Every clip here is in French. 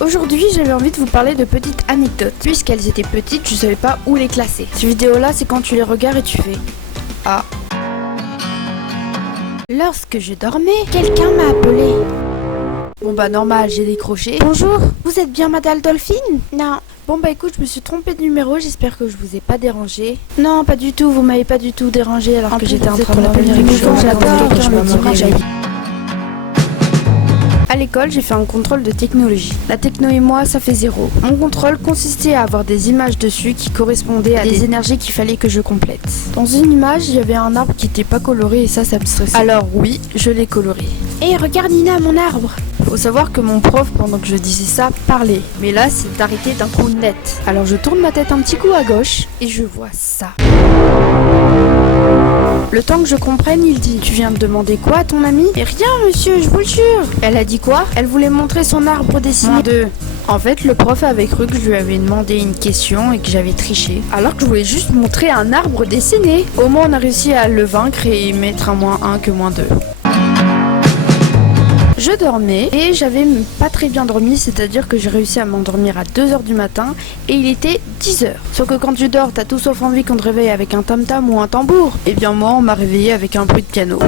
Aujourd'hui, j'avais envie de vous parler de petites anecdotes. Puisqu'elles étaient petites, je savais pas où les classer. Ces vidéos-là, c'est quand tu les regardes et tu fais « Ah ». Lorsque je dormais, quelqu'un m'a appelé. Bon bah normal, j'ai décroché. Bonjour, vous êtes bien Madame Dolphine? Non. Bon bah écoute, je me suis trompée de numéro, j'espère que je vous ai pas dérangé. Non, pas du tout, vous m'avez pas du tout dérangé alors que j'étais en train de l'appeler régulièrement. À l'école, j'ai fait un contrôle de technologie. La techno et moi, ça fait 0. Mon contrôle consistait à avoir des images dessus qui correspondaient à des énergies qu'il fallait que je complète. Dans une image, il y avait un arbre qui était pas coloré et ça me stressait. Alors oui, je l'ai coloré. Et regarde Nina, mon arbre! Faut savoir que mon prof, pendant que je disais ça, parlait. Mais là, c'est arrêté d'un coup net. Alors je tourne ma tête un petit coup à gauche et je vois ça. Le temps que je comprenne, il dit « Tu viens de demander quoi à ton ami ?»« Et rien, monsieur, je vous le jure !» Elle a dit quoi? Elle voulait montrer son arbre dessiné de... En fait, le prof avait cru que je lui avais demandé une question et que j'avais triché. Alors que je voulais juste montrer un arbre dessiné. Au moins, on a réussi à le vaincre et mettre un -1 que -2. Je dormais et j'avais pas très bien dormi, c'est-à-dire que j'ai réussi à m'endormir à 2h du matin et il était 10h. Sauf que quand tu dors, t'as tout sauf envie qu'on te réveille avec un tam-tam ou un tambour. Et bien moi, on m'a réveillé avec un bruit de piano.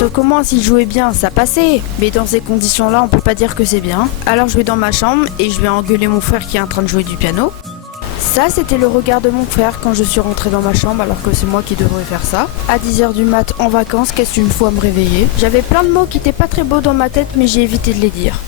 Sauf que moi, s'il jouait bien, ça passait. Mais dans ces conditions-là, on peut pas dire que c'est bien. Alors je vais dans ma chambre et je vais engueuler mon frère qui est en train de jouer du piano. Ça, c'était le regard de mon frère quand je suis rentrée dans ma chambre alors que c'est moi qui devrais faire ça. À 10h du mat en vacances, qu'est-ce qu'une fois me réveiller. J'avais plein de mots qui étaient pas très beaux dans ma tête mais j'ai évité de les dire.